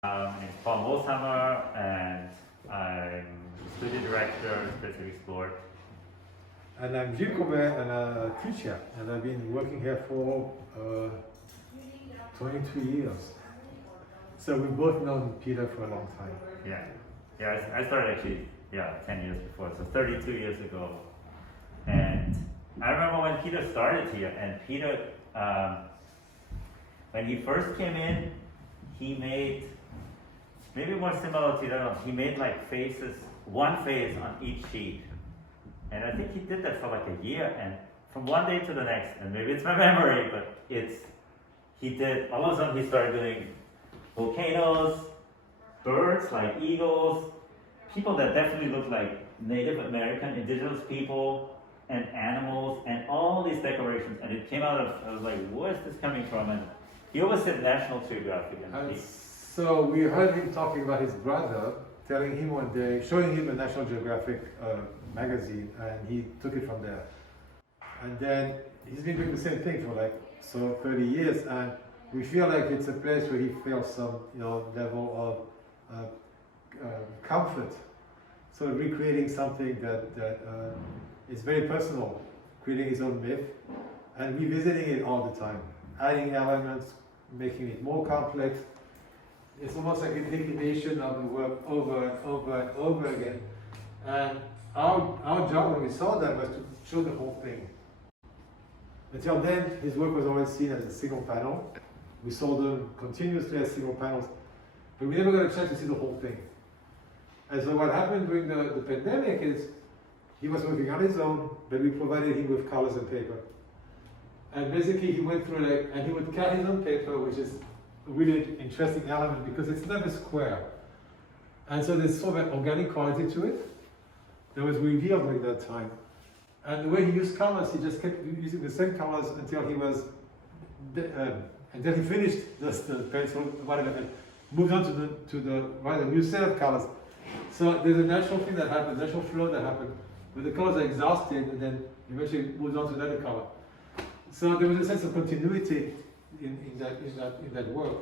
It's Paul Molshammer, and I'm studio director at Pacific Sport. And I'm Gilles Corbet, and I'm a teacher, and I've been working here for 22 years. So we've both known Peter for a long time. Yeah. I started actually 10 years before, so 32 years ago. And I remember when Peter started here, and Peter, when he first came in, he made, maybe more similar to that, he made like faces, one face on each sheet. And I think he did that for like a year, and from one day to the next, and maybe it's my memory, but all of a sudden he started doing volcanoes, birds like eagles, people that definitely look like Native American, indigenous people, and animals, and all these decorations. And it came out of, I was like, where is this coming from? And he always said National Geographic. So we heard him talking about his brother, telling him one day, showing him a National Geographic magazine, and he took it from there. And then he's been doing the same thing for 30 years, and we feel like it's a place where he feels some level of comfort, sort of recreating something that is very personal, creating his own myth, and revisiting it all the time, adding elements, making it more complex. It's almost like a declination of the work over and over and over again. And our job when we saw that was to show the whole thing. Until then, his work was always seen as a single panel. We saw them continuously as single panels, but we never got a chance to see the whole thing. And so what happened during the pandemic is he was working on his own, but we provided him with colors and paper. And basically he went through and he would cut his own paper, which is a really interesting element because it's never square. And so there's sort of an organic quality to it that was revealed during that time. And the way he used colors, he just kept using the same colors until he finished the pencil, whatever, and moved on to the new set of colors. So there's a natural thing that happened, natural flow that happened, where the colors are exhausted and then eventually moved on to another color. So there was a sense of continuity in that work.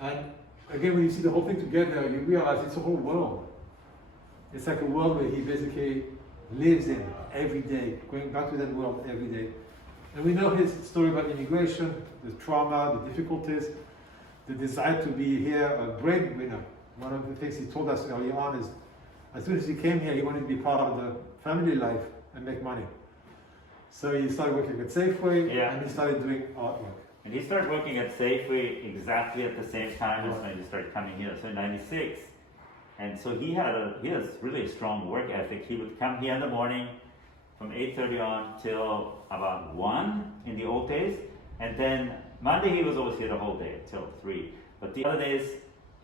And again, when you see the whole thing together, you realize it's a whole world. It's like a world where he basically lives in every day, going back to that world every day. And we know his story about immigration, the trauma, the difficulties, the desire to be here a breadwinner. One of the things he told us early on is, as soon as he came here, he wanted to be part of the family life and make money. So he started working at Safeway, and he started doing artwork. And he started working at Safeway exactly at the same time as when he started coming here, so in '96. And so he has really a strong work ethic. He would come here in the morning from 8:30 on till about 1 in the old days. And then Monday he was always here the whole day till 3. But the other days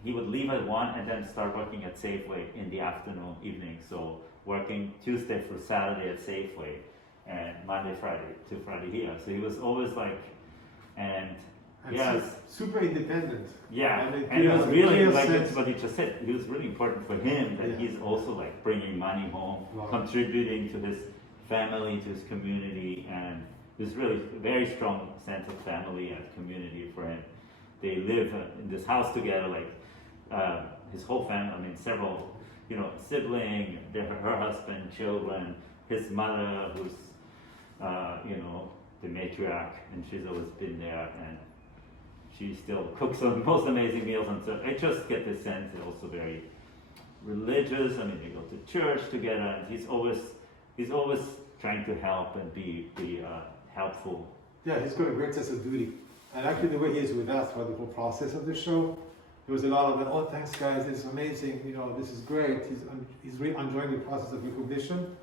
he would leave at 1 and then start working at Safeway in the afternoon, evening. So working Tuesday through Saturday at Safeway, and Monday, Friday to Friday here. So he was always super independent. Yeah, and it was really that's what you just said. It was really important for him that he's also bringing money home, contributing to his family, to his community, and there's really a very strong sense of family and community for him. They live in this house together, his whole family. Several, sibling, her husband, children, his mother, who's, the matriarch, and she's always been there, and she still cooks the most amazing meals. And so I just get this sense they're also very religious. They go to church together, and he's always trying to help and be helpful. Yeah, he's got a great sense of duty. And actually the way he is with us for the whole process of the show, there was a lot of, oh, thanks guys, it's amazing, this is great. He's really enjoying the process of recognition.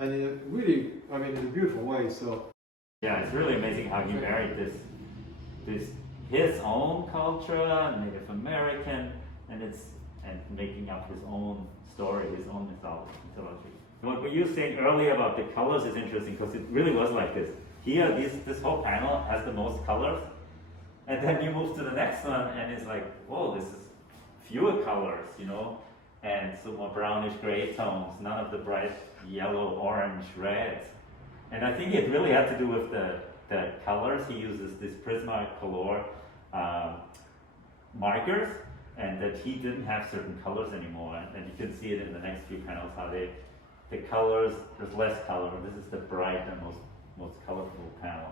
And really, in a beautiful way, so. Yeah, it's really amazing how he married his own culture, Native American, and making up his own story, his own mythology. What were you saying earlier about the colors is interesting because it really was like this. Here, this whole panel has the most colors, and then you move to the next one, and it's like, whoa, this is fewer colors, and some more brownish gray tones, none of the bright yellow, orange, red. And I think it really had to do with the colors. He uses this Prismacolor markers, and that he didn't have certain colors anymore. And you can see it in the next few panels how the colors, there's less color. This is the bright and most colorful panel.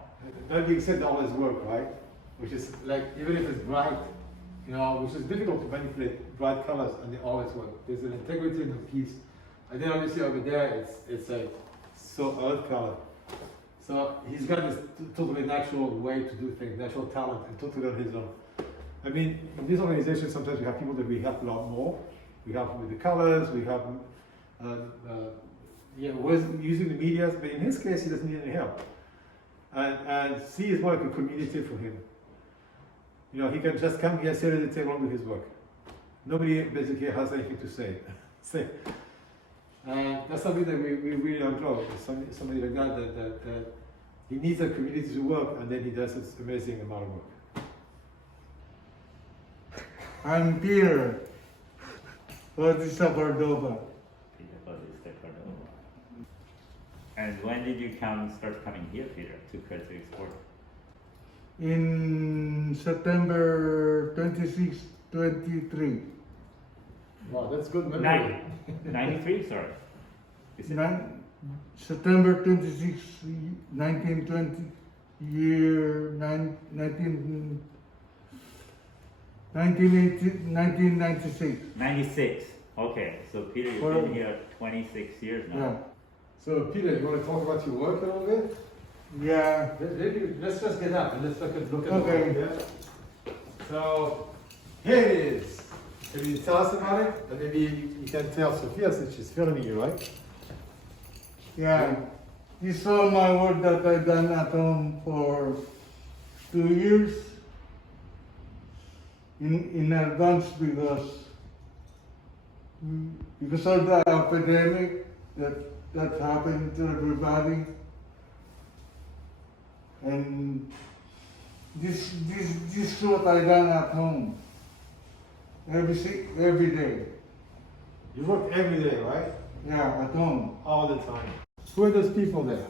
That being said, they always work, right? Which is like, even if it's bright, you know, which is difficult to manipulate bright colors, and they always work. There's an integrity in the piece. And then obviously over there, it's like so earth color. So he's got this totally natural way to do things, natural talent, and totally on his own. I mean, in this organization, sometimes we have people that we help a lot more. We help with the colors, we help, with using the media, but in his case, he doesn't need any help. And C is more like a community for him. You know, he can just come here, sit at the table and do his work. Nobody basically has anything to say. And that's something that we really enjoy. Somebody like that he needs a community to work, and then he does this amazing amount of work. I'm Peter Bautista Cordova. Peter Bautista Cordova. And when did you start coming here, Peter, to Creative Export? In September 26, 23. Wow, that's good memory. 93, sorry. Is it? September 26, 1920, year 1996. 96. Okay, so Peter, you've been here 26 years now. Yeah. So Peter, you want to talk about your work a little bit? Yeah. Maybe let's just get up and let's look at the Okay. work. Yeah? So here it is. Can you tell us about it? And maybe you can tell Sophia since she's filming you, right? Yeah. You saw my work that I done at home for 2 years in advance because of the epidemic that happened to everybody. And this is what I done at home every day. You work every day, right? Yeah, at home. All the time. Who are those people there?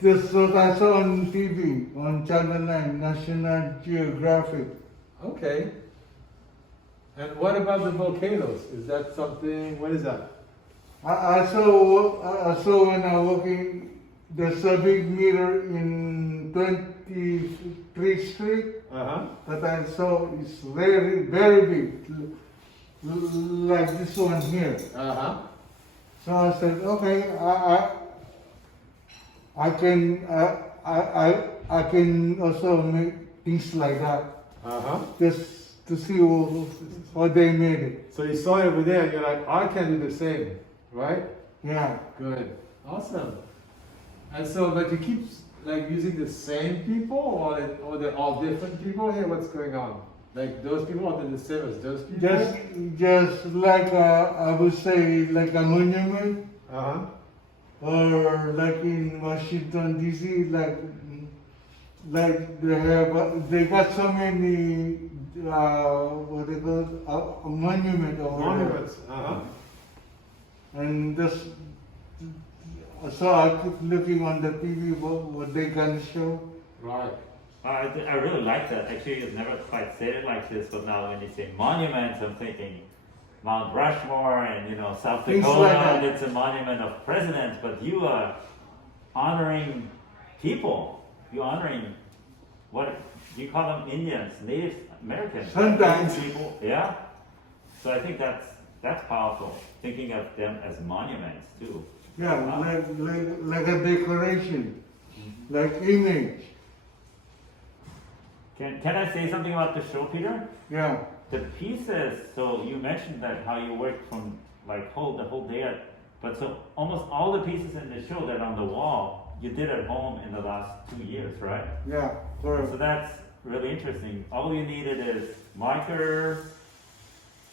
This is what I saw on TV, on Channel 9, National Geographic. Okay. And what about the volcanoes? Is that something? What is that? I saw when I walking, there's a big mirror in 23rd Street that I saw is very, very big, like this one here. So I said, okay, I can also make things like that, just to see how they made it. So you saw it over there, and you're like, I can do the same, right? Yeah. Good. Awesome. And so, but you keep like using the same people, or they're all different people here? What's going on? Like those people are the same as those people? Just like I would say, like a monument, or like in Washington D.C., like they got so many what they call a monument over Monuments. there. And this, so I keep looking on the TV what they can show. Right. I really like that. Actually, you've never quite said it like this, but now when you say monuments, I'm thinking Mount Rushmore and South Things Dakota, like that. and it's a monument of presidents. But you are honoring people. You're honoring what you call them, Indians, Native Americans. Sometimes. People, yeah. So I think that's powerful. Thinking of them as monuments too. Yeah, Wow. like a decoration, like image. Can I say something about the show, Peter? Yeah. The pieces, so you mentioned that how you worked from the whole day, but so almost all the pieces in the show that are on the wall, you did at home in the last 2 years, right? Yeah, correct. So that's really interesting. All you needed is markers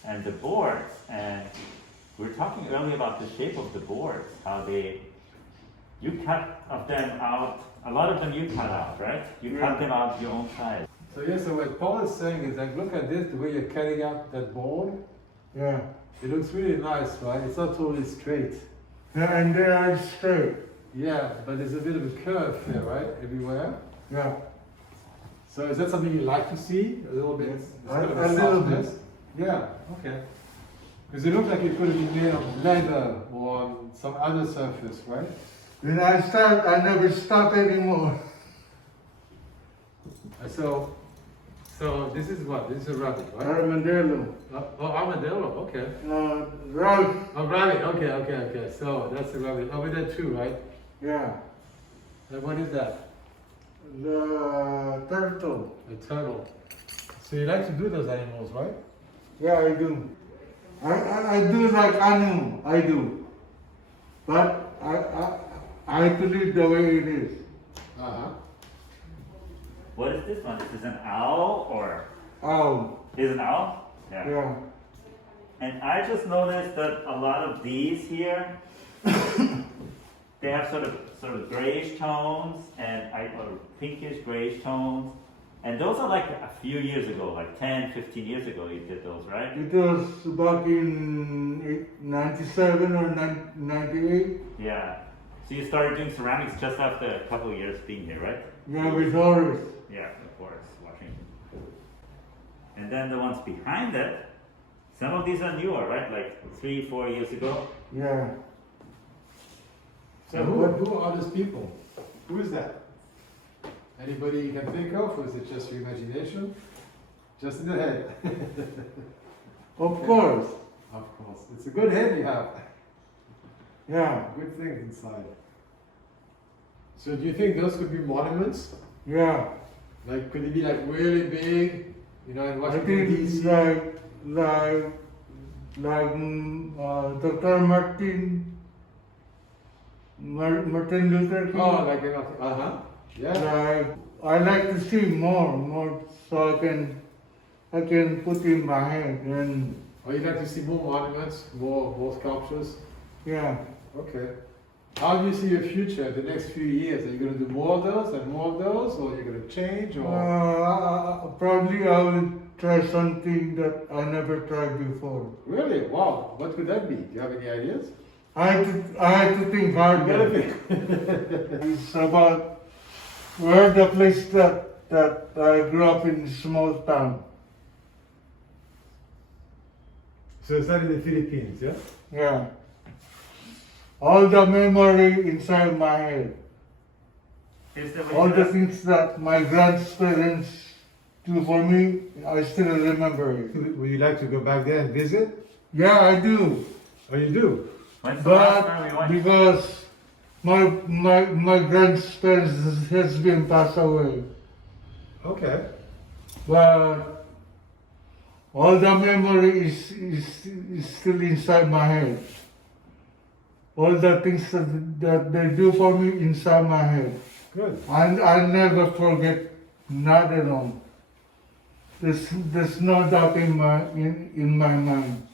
and the boards, and we were talking earlier about the shape of the boards, how you cut of them out, a lot of them you cut out, right? You cut them out your own size. So so what Paul is saying is like, look at this, the way you're cutting out that board. Yeah. It looks really nice, right? It's not totally straight. Yeah, and they are straight. Yeah, but there's a bit of a curve here, right? Everywhere. Yeah. So is that something you like to see? A little bit? It's A kind of little softness? bit. Yeah, okay. Because it looks like it could have been made of leather or on some other surface, right? When I start, I never stop anymore. So this is what? This is a rabbit, right? Armadillo. Oh, armadillo, okay. Rabbit. Oh, rabbit, okay. So that's a rabbit. Over there too, right? Yeah. And what is that? The turtle. A turtle. So you like to do those animals, right? Yeah, I do. I do like animal. I do. But I have to live the way it is. Uh-huh. What is this one? Is this an owl or is it an owl? Yeah. And I just noticed that a lot of these here, they have sort of grayish tones or pinkish grayish tones. And those are like a few years ago, like 10, 15 years ago you did those, right? It was back in 97 or 98. Yeah. So you started doing ceramics just after a couple of years being here, right? Yeah, with Horace. Yeah, of course, Washington. And then the ones behind it, some of these are newer, right? Like 3, 4 years ago. Yeah. So who are those people? Who is that? Anybody you can think of, or is it just your imagination? Just in the head. Of course. Of course. It's a good head you have. Yeah. Good things inside. So do you think those could be monuments? Yeah. Like, could it be like really big, in I Washington think DC? Dr. Martin Luther King. Oh, like yeah. Like, I like to see more, so I can put in my head and Or you'd like to see more monuments, more sculptures? yeah. Okay. How do you see your future the next few years? Are you going to do more of those and more of those, or are you going to change? Or Probably I will try something that I never tried before. really? Wow. What could that be? Do you have any ideas? I had to think hard. You gotta then. think. It's about where the place that I grew up in, small town. So it's not in the Philippines, yeah? Yeah. All the memory inside my head. All the things that my grandparents do for me, I still remember it. Would you like to go back there and visit? Yeah, I do. Oh, you do? When's the last time we But went? because my grandparents has been passed away. Okay. But all the memory is still inside my head. All the things that they do for me inside my head. Good. And I never forget, not at all. There's no doubt in my mind.